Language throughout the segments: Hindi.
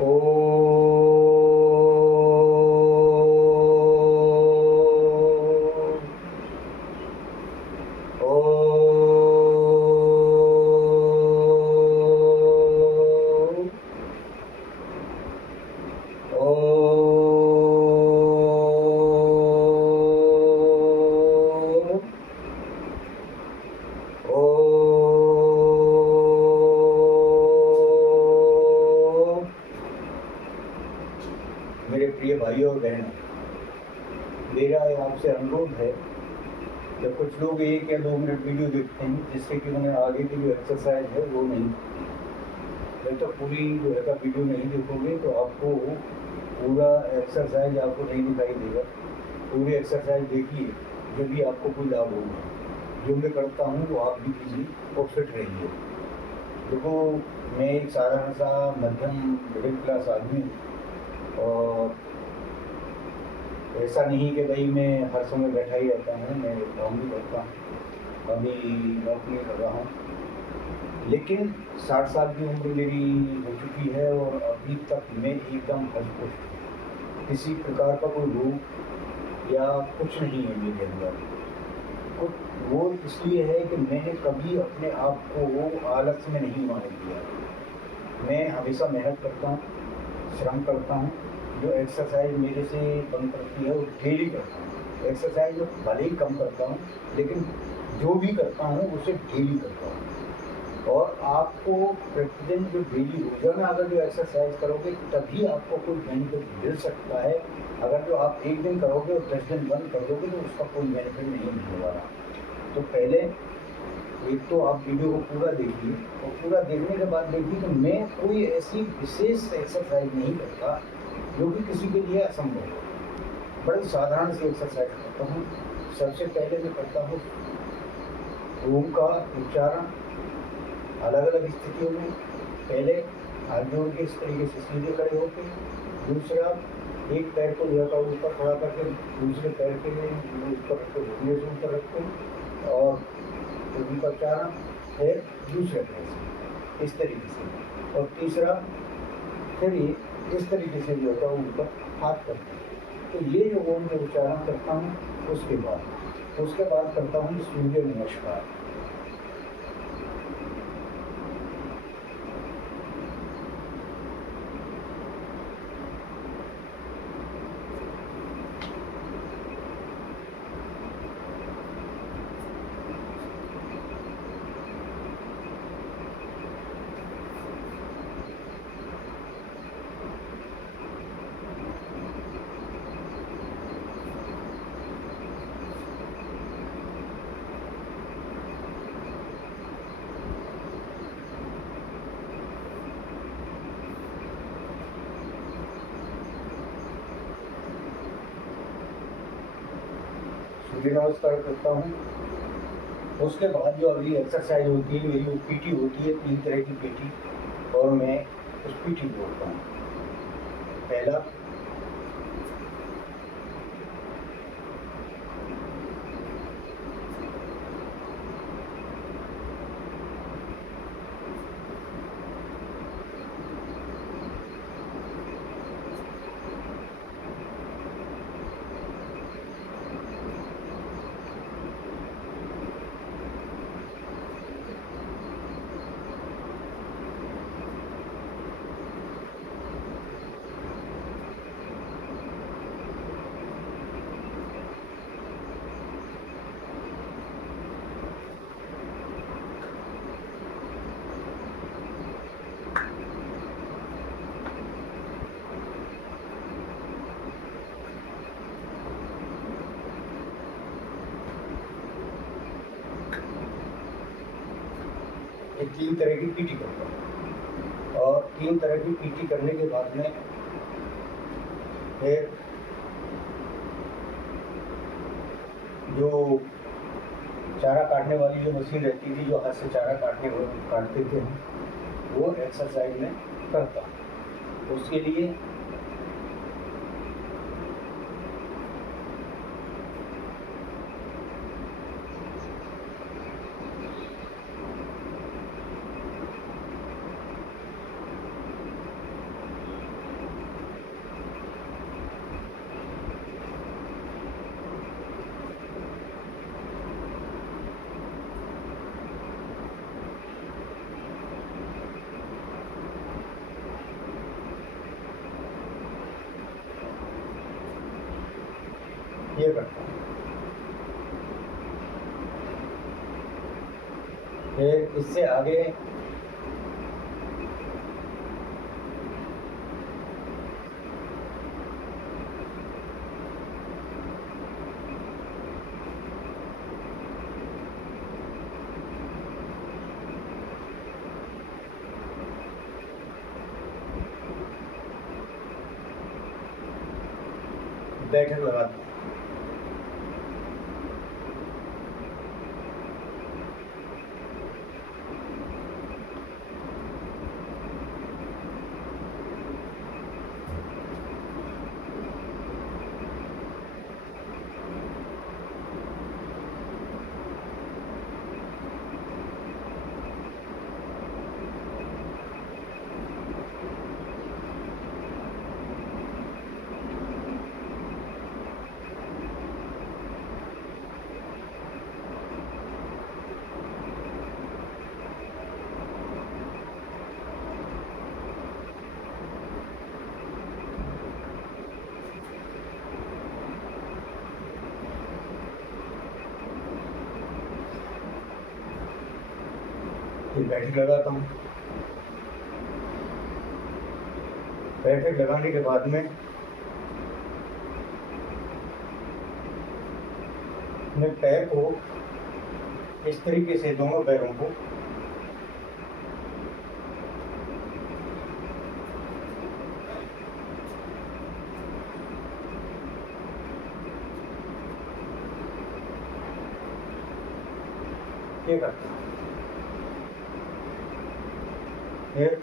ओ मेरे प्रिय भाइयों और बहनों, मेरा आपसे अनुरोध है। जब कुछ लोग 1 या 2 मिनट वीडियो देखते हैं जिससे कि उन्हें आगे की जो एक्सरसाइज है वो नहीं, जब तक पूरी जो है वीडियो नहीं देखोगे तो आपको पूरा एक्सरसाइज आपको नहीं दिखाई देगा। पूरी एक्सरसाइज देखिए, जब भी आपको कोई लाभ होगा। जो मैं करता हूँ वो आप भी कीजिए और फिट रहिए। देखो, मैं एक साधारण सा मध्यम मिडिल क्लास आदमी हूँ और ऐसा नहीं कि भाई मैं हर समय बैठा ही रहता हूँ। मैं काम भी करता हूँ, अभी नौकरी कर रहा हूँ, लेकिन 60 साल की उम्र मेरी हो चुकी है और अभी तक मैं एकदम हष्ट-पुष्ट। किसी प्रकार का कोई रोग या कुछ नहीं है मेरे अंदर। वो इसलिए है कि मैंने कभी अपने आप को आलस में नहीं मार दिया। मैं हमेशा मेहनत करता हूँ, श्रम करता हूँ। जो एक्सरसाइज मेरे से कम करती है वो डेली करता हूँ। एक्सरसाइज भले ही कम करता हूँ, लेकिन जो भी करता हूँ उसे डेली करता हूँ। और आपको प्रतिदिन जो डेली रोजाना अगर जो एक्सरसाइज करोगे तभी आपको कोई बेनिफिट मिल सकता है। अगर जो आप एक दिन करोगे और 10 दिन बंद कर दोगे तो उसका कोई बेनिफिट नहीं मिलने वाला। तो पहले एक तो आप वीडियो को पूरा देखिए और पूरा देखने के बाद देखिए कि मैं कोई ऐसी विशेष एक्सरसाइज नहीं करता जो कि किसी के लिए असंभव हो। बड़ी साधारण सी एक्सरसाइज करता हूँ। सबसे पहले मैं करता हूँ ओम का उच्चारण अलग अलग स्थितियों में। पहले हाथ जोड़ के इस तरीके से सीधे खड़े होकर, दूसरा एक पैर को जो है ऊपर खड़ा करके दूसरे पैर के ऊपर रखते, घुटने से ऊपर रखते और ओम का उच्चारण फिर दूसरे पैर से इस तरीके से, और तीसरा फिर ये इस तरीके से जो है ऊपर हाथ करते हैं। तो ये जो ओम का उच्चारण करता हूँ, उसके बाद करता हूँ सूर्य नमस्कार। सूर्य नमस्कार करता हूँ। उसके बाद जो अगली एक्सरसाइज होती है मेरी, वो पीटी होती है। 3 तरह की पीटी, और मैं उस पीटी को करता हूँ। पहला ये 3 तरह की पीटी करता हूँ। और 3 तरह की पीटी करने के बाद में फिर जो चारा काटने वाली जो मशीन रहती थी, जो हाथ से चारा काटते थे, वो एक्सरसाइज में करता हूँ। उसके लिए ये करता हूँ। फिर इससे आगे बैठक लगाता हूँ। फिर बैठक लगाता हूँ। बैठक लगाने के बाद में मैं पैर को इस तरीके से, दोनों पैरों को ये करता हूँ। फिर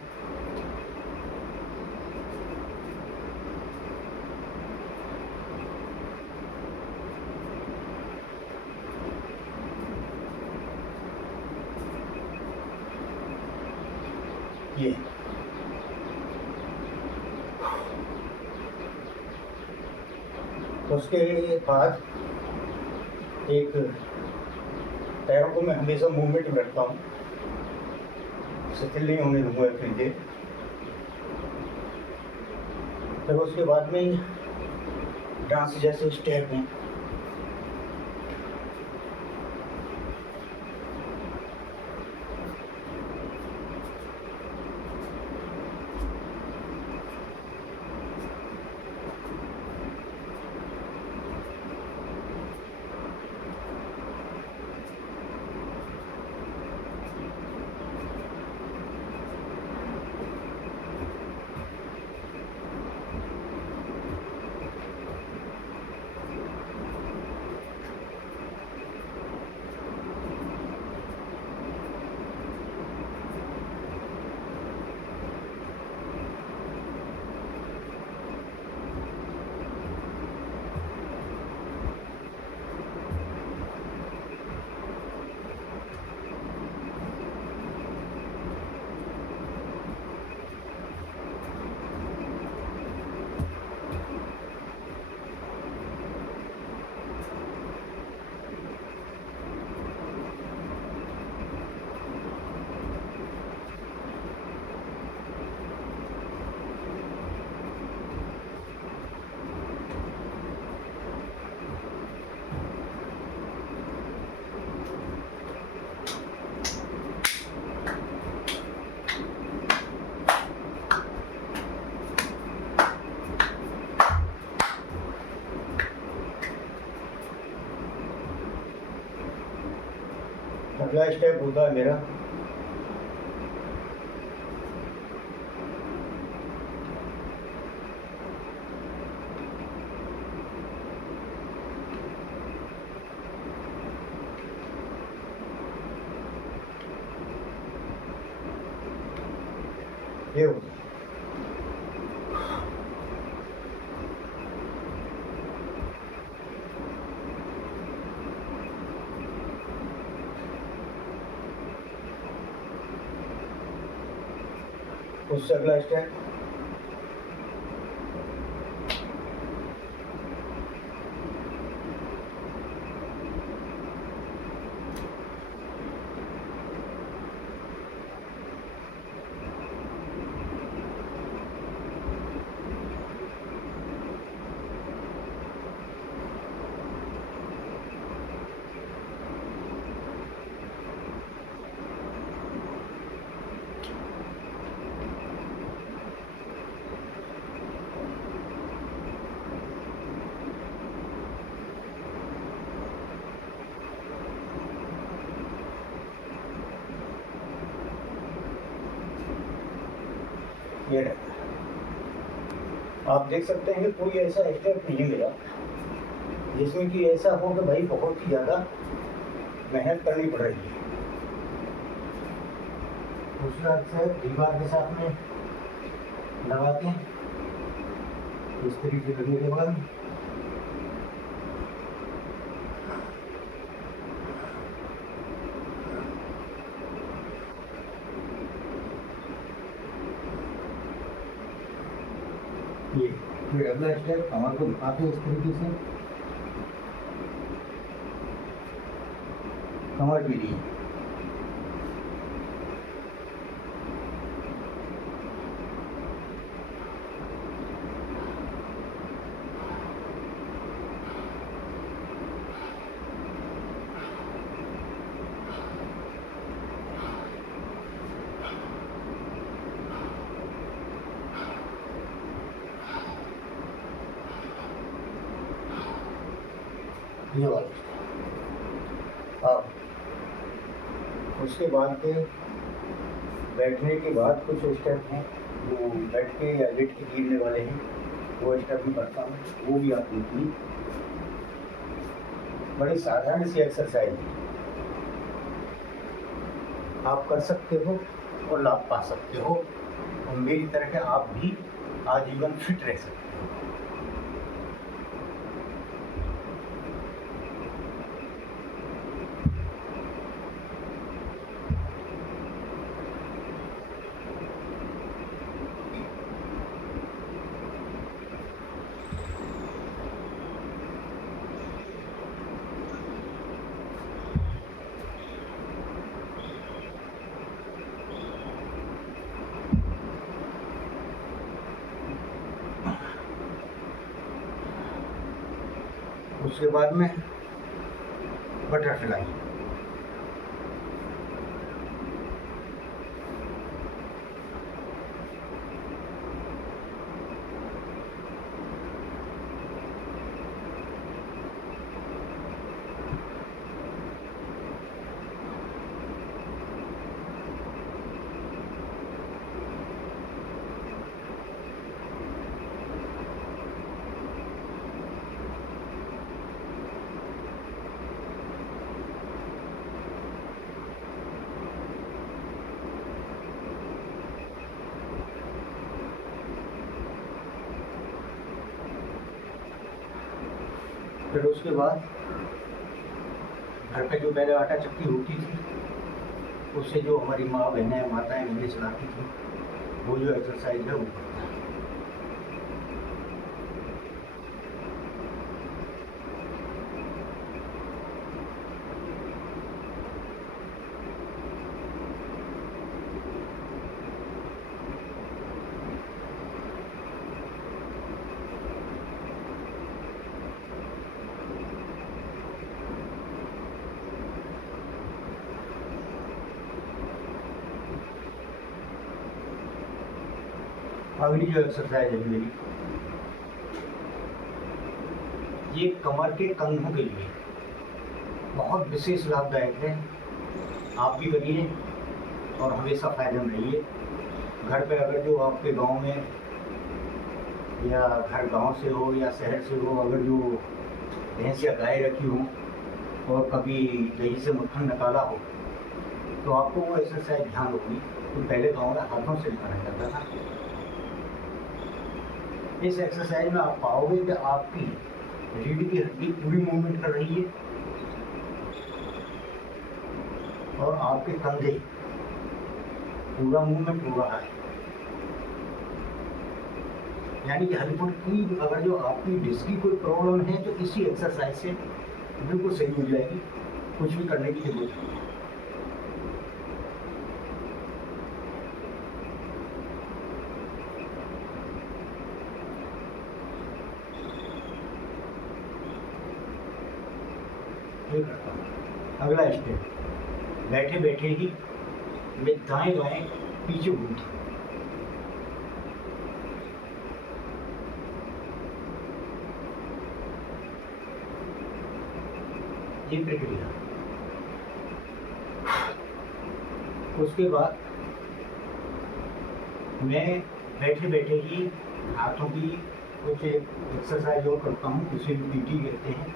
ये उसके बाद एक पैरों को मैं हमेशा मूवमेंट में रखता हूँ, शिथिल नहीं होने दूंगा फिर ये। फिर उसके बाद में डांस जैसे स्टेप हैं, अगला स्टेप होता है मेरा ये होता है। उससे अगला स्टेप ये रहता है। आप देख सकते हैं कि कोई ऐसा स्टेप नहीं मिला जिसमें कि ऐसा हो कि भाई बहुत ही ज़्यादा मेहनत करनी पड़ रही है। उस तरह से दीवार के साथ में लगाते हैं, इस तरीके से लगने के बाद ये फिर अगला स्टेप हमारे को दिखाते हैं इस तरीके से कमर के लिए। ये वाला अब उसके बाद के बैठने के बाद कुछ स्टेप हैं जो बैठ के या लेट के गिरने वाले हैं, वो स्टेप भी करता हूँ, वो भी आप देखिए। बड़ी साधारण सी एक्सरसाइज है, आप कर सकते हो और लाभ पा सकते हो, और मेरी तरह के आप भी आजीवन फिट रह सकते हो। उसके बाद में बटरफ्लाई, फिर उसके बाद घर पे जो पहले आटा चक्की होती थी उससे जो हमारी माँ बहनें माताएं मेरे चलाती थी, वो जो एक्सरसाइज है वो करता है। अगली जो एक्सरसाइज है मेरी, ये कमर के कंधों के लिए बहुत विशेष लाभदायक है। आप भी करिए और हमेशा फायदेमंद रहिए। घर पे अगर जो आपके गांव में या घर गांव से हो या शहर से हो, अगर जो भैंस या गाय रखी हो और कभी दही से मक्खन निकाला हो, तो आपको वो एक्सरसाइज ध्यान होगी। तो पहले गाँव में हाथों से निकाला जाता था। इस एक्सरसाइज में आप पाओगे कि आपकी रीढ़ की हड्डी पूरी मूवमेंट कर रही है और आपके कंधे पूरा मूवमेंट हो रहा है। यानी कि हल्की की अगर जो आपकी डिस्क की कोई प्रॉब्लम है तो इसी एक्सरसाइज से बिल्कुल सही हो जाएगी, कुछ भी करने की जरूरत नहीं है। अगला स्टेप, बैठे बैठे ही मैं दाएं बाएं पीछे घूमता हूँ। ये प्रक्रिया। उसके बाद मैं बैठे बैठे ही हाथों की कुछ एक्सरसाइज और करता हूँ, उसे पीटी कहते हैं।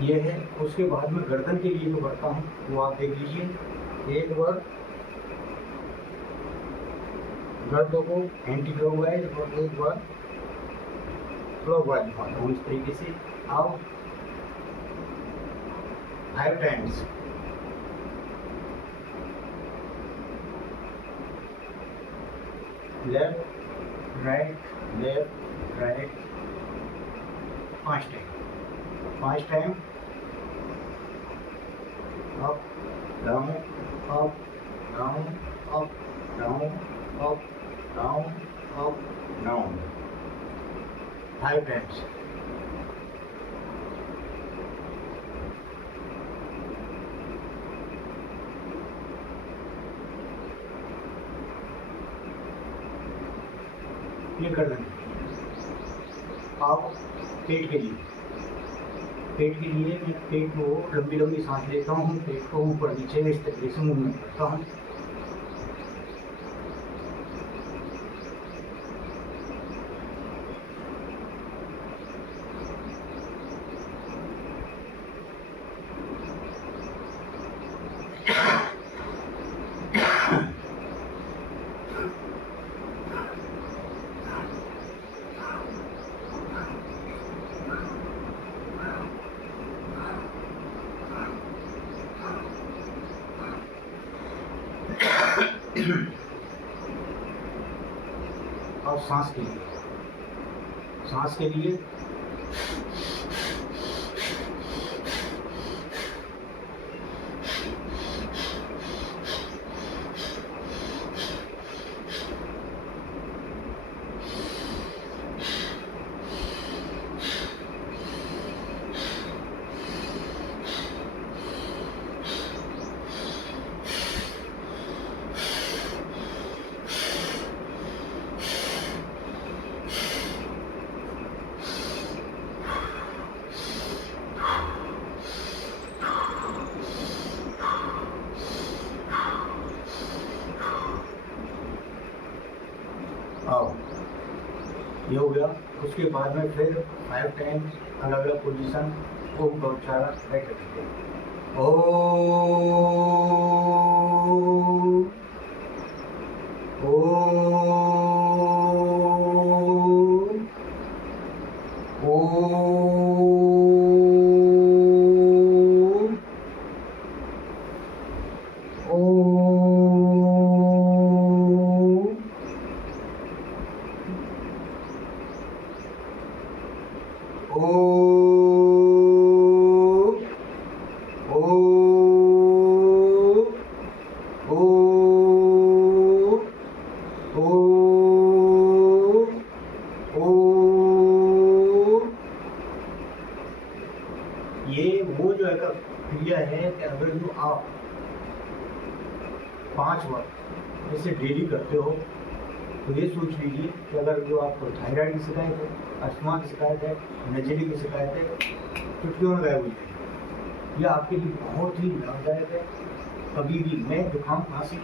ये है। उसके बाद में गर्दन के लिए जो करता हूँ वो आप देख लीजिए। एक बार गर्दन को एंटी क्लॉकवाइज और एक बार क्लॉकवाइज दिखाता हूँ। इस तरीके से आप 5 times left right 5 time up down up down up down up down up down 5 times. ये कर लेंगे। आप पेट के लिए मैं पेट को लंबी लंबी सांस लेता हूँ, पेट को ऊपर नीचे इस तरीके से मूवमेंट करता हूँ। और सांस के लिए आओ, ये हो गया। उसके बाद में फिर 5 टाइम्स अलग अलग पोजीशन ओम का उच्चारण बैठ सकते हैं। ओ ये वो जो है क्रिया है कि अगर जो आप 5 बार जैसे डेली करते हो तो ये सोच लीजिए कि अगर जो आपको थायराइड की शिकायत है, अस्थमा की शिकायत है, नजरी की शिकायत है, चुटकियों में गायब हो जाएगी। यह आपके लिए बहुत ही लाभदायक है। कभी भी मैं जुकाम के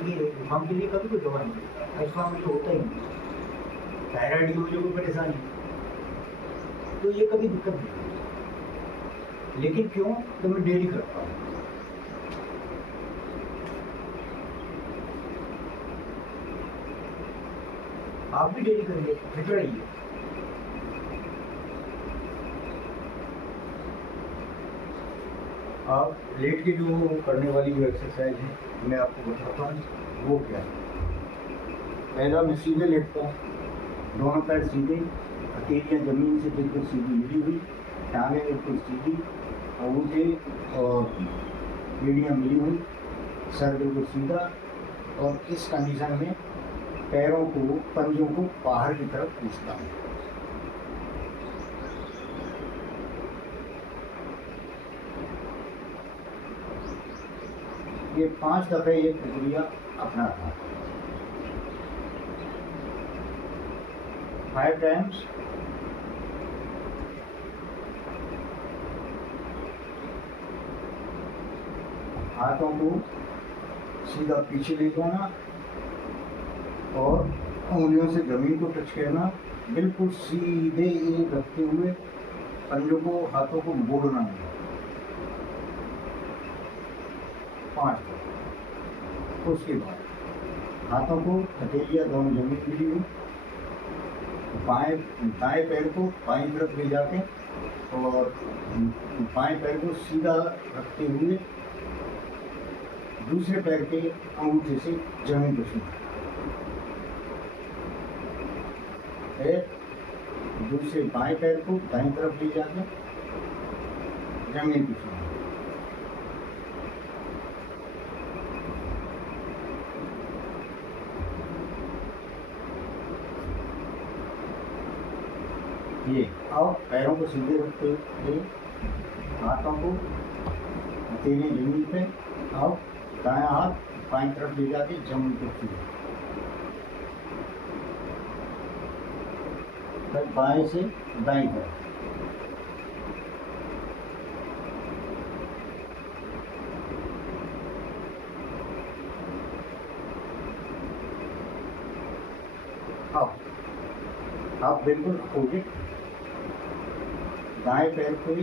लिए कभी कोई दवा नहीं लेता, अस्थमा में तो होता ही नहीं, थायराइड की मुझे कोई परेशानी, तो ये कभी दिक्कत नहीं होती। लेकिन क्यों, तो मैं डेली करता हूँ। आप भी डेली करिए, फिट रहिए। आप लेट के जो करने वाली जो एक्सरसाइज है मैं आपको बताता हूँ वो क्या है। पहला मैं सीधे लेटता हूँ, दोनों पैर सीधे, हथेलियाँ जमीन से बिल्कुल सीधी मिली हुई, टांगें बिल्कुल सीधी, अंगूठे और एड़ियाँ मिली हुई, सर बिल्कुल सीधा। और इस कंडीशन में पैरों को, पंजों को बाहर की तरफ खींचता हूँ। ये 5 दफ़े ये प्रक्रिया अपना था। 5 टाइम्स हाथों को सीधा पीछे ले जाना और उंगलियों से जमीन को टच करना, बिल्कुल सीधे ये रखते हुए पंजों को, हाथों को मोड़ना नहीं। 5 बार। उसके बाद हाथों को हथेलियाँ दोनों जमीन मिली हुई, दाएं पैर को बाईं तरफ ले जाके और बाएं पैर को सीधा रखते हुए दूसरे पैर के अंगूठे से जमीन को छूना। फिर दूसरे बाएं पैर को दाईं तरफ ले जाके जमीन को छूना। ये और पैरों को सीधे रखते हुए हाथों को हथेली जमीन पे और दायां हाथ बाईं तरफ ले जाके जमीन को छूना। फिर बाएं से दाईं तरफ। अब बिल्कुल अपोजिट, दाएं पैर को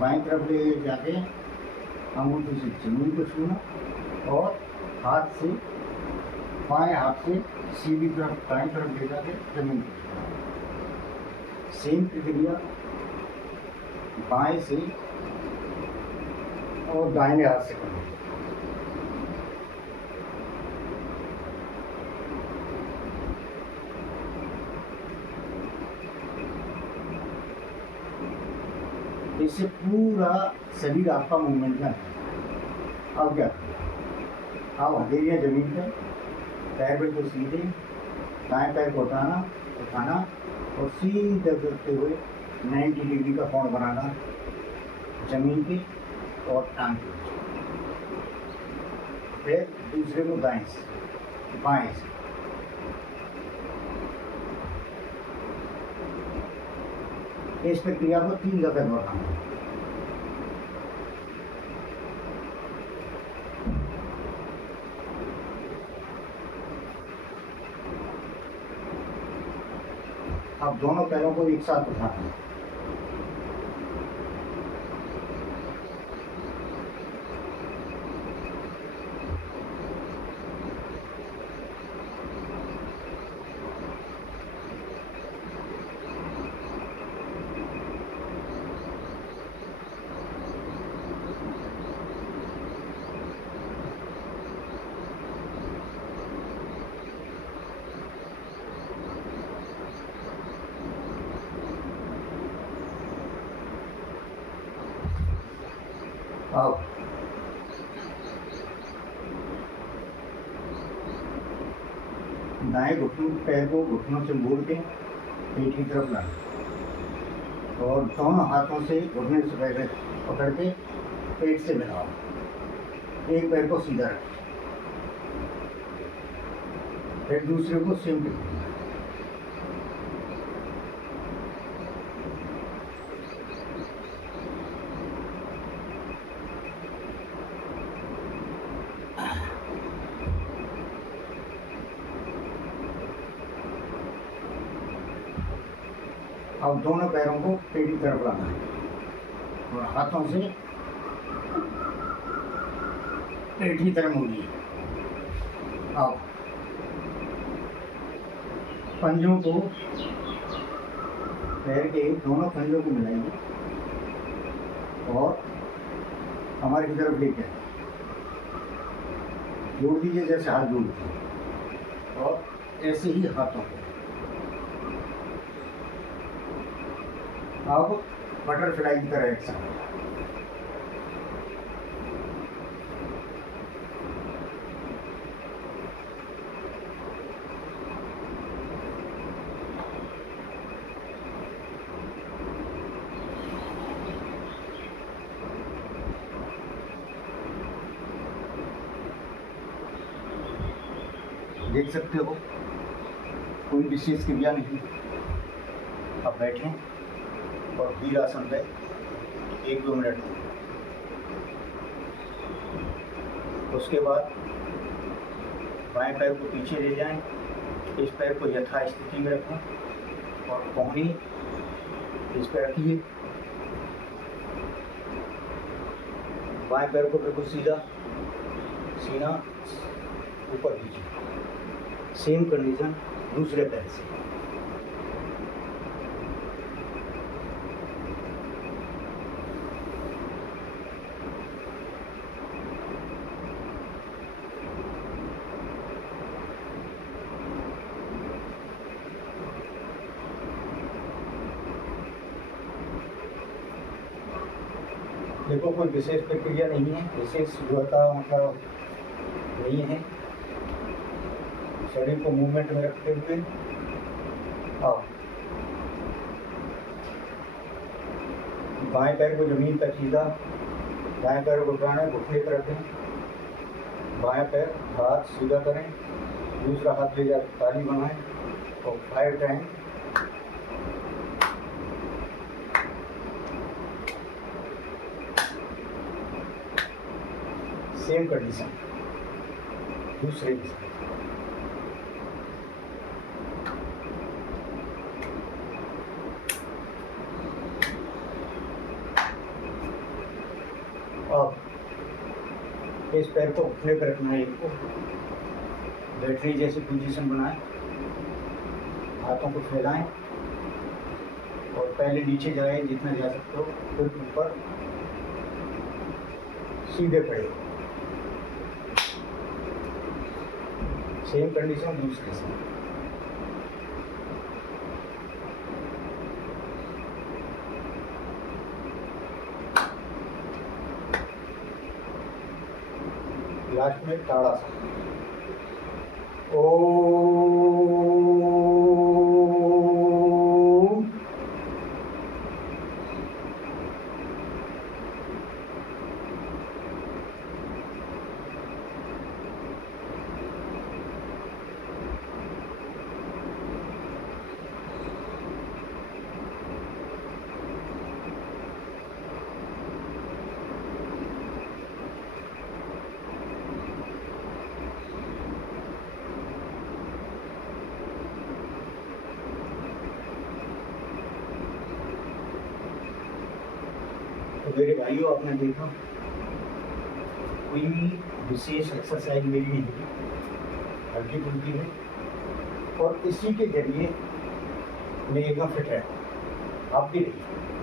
बाईं तरफ ले जाके अंगूठे से जमीन को छूना और हाथ से, बाएं हाथ से सीधी तरफ दाईं तरफ ले जाके जमीन को छूना। सेम प्रक्रिया बाएं से और दाहिने हाथ से करना। इससे पूरा शरीर आपका मूवमेंट में है। अब क्या करना, अब हथेलियाँ जमीन पर, पैर बिल्कुल सीधे, दाएं पैर को उठाना और सीधे करते हुए 90 डिग्री का कोण बनाना जमीन की और टांग के। फिर दूसरे को दाएं से बाएं से। इस प्रक्रिया को 3 दफ़े दोहराना। अब दोनों पैरों को एक साथ उठाना है। अब दाएं घुटनों पैर को घुटनों से मोड़ के पेट की तरफ लाना और दोनों हाथों से घुटने से पहले पकड़ के पेट से मिलाओ। एक पैर को सीधा रखें, फिर दूसरे को सेम करना। अब दोनों पैरों को पेट की तरफ लाना है और हाथों से पेट की तरफ मोड़िए। अब पंजों को, पैर के दोनों पंजों को मिलाइए और हमारे की तरफ लेके आइए। जोड़ दीजिए जैसे हाथ जोड़ते हैं और ऐसे ही हाथों को। अब बटरफ्लाई की तरह एक्शन। देख सकते हो कोई विशेष क्रिया नहीं। अब बैठें और वीरासन पे 1-2 मिनट में। उसके बाद बाएं पैर को पीछे ले जाएं, इस पैर को यथा स्थिति में रखें और कोहनी इस पे रखिए। बाएं पैर को बिल्कुल सीधा, सीना ऊपर कीजिए। सेम कंडीशन दूसरे पैर से। देखो कोई विशेष प्रक्रिया नहीं है, विशेष दृढ़ता मतलब नहीं है। शरीर को मूवमेंट में रखते हुए आप बाएं पैर को जमीन पर सीधा, दाएं पैर को उठाना है, घुटने पर रखें, बाएं पैर हाथ सीधा करें, दूसरा हाथ ले जाकर ताली बनाएं और 5 टाइम सेम कंडीशन दूसरे के साथ। अब इस पैर को घुटने पर रखना है, इनको बैटरी जैसी पोजीशन बनाएं, हाथों को फैलाएं और पहले नीचे जाएं जितना जा सकते हो, फिर ऊपर सीधे खड़े। सेम कंडीशन दूसरे से। लास्ट में ताड़ा सा। ओम। तो मेरे भाइयों, आपने देखा कोई विशेष एक्सरसाइज मेरी नहीं है, हल्की फुल्की है और इसी के जरिए मैं एकदम फिट रहता हूँ। आप भी रहिए।